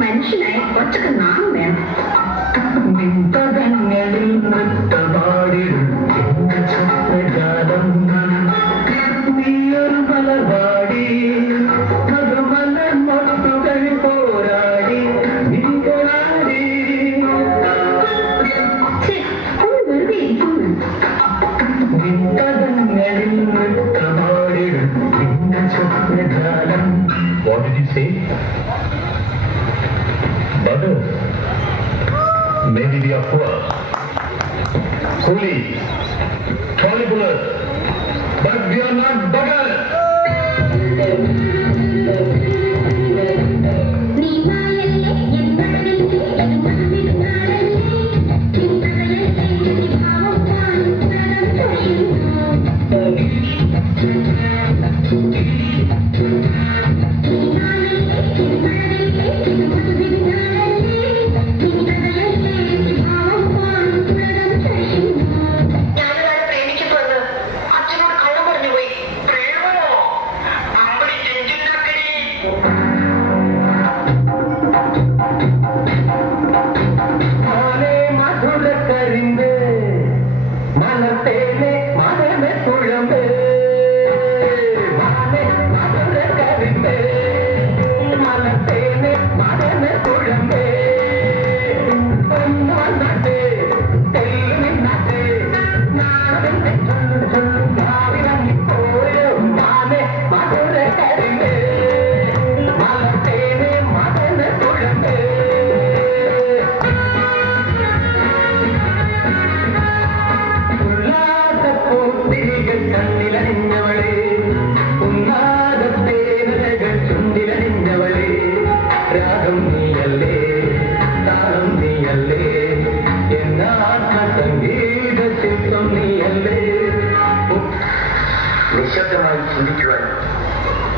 മനുഷ്യനായി ഒറ്റക്ക് നാം വേണം. നീയൊരു മലർവാടി മധുമല മൊട്ടുകൾ പോരാടി നീരാടി വെറുതെ ഇരിക്കുന്നു. നിൻപദങ്ങളിൽ നൃത്തമാടിടും നിന്റെ സ്വപ്നജാലം. What did you say? Mother, maybe we are poor. Coolies, trolley pullers, but we are not beggars.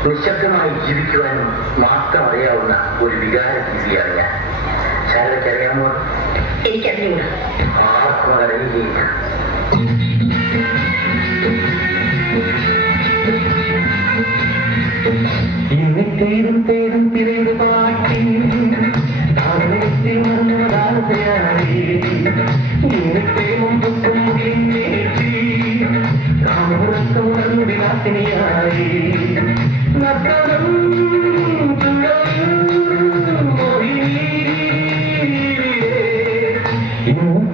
നിശബ്ദമായി ജീവിക്കുവാനും മാത്രം അറിയാവുന്ന ഒരു വികാര ജീവിയാണ് ഞാൻ. ശാരദയ്ക്ക് അറിയാമോ? എനിക്കറിയില്ല. ആർക്കും അതറിയുകയില്ല. ഇന്ന് തേടും തേടും തിരയുടെ പാട്ടി മറന്നതായി ഇന്നത്തെ മുമ്പും നേടി കാമുറക്കം വന്നു വിലാസിനിയായി ഇന്ന്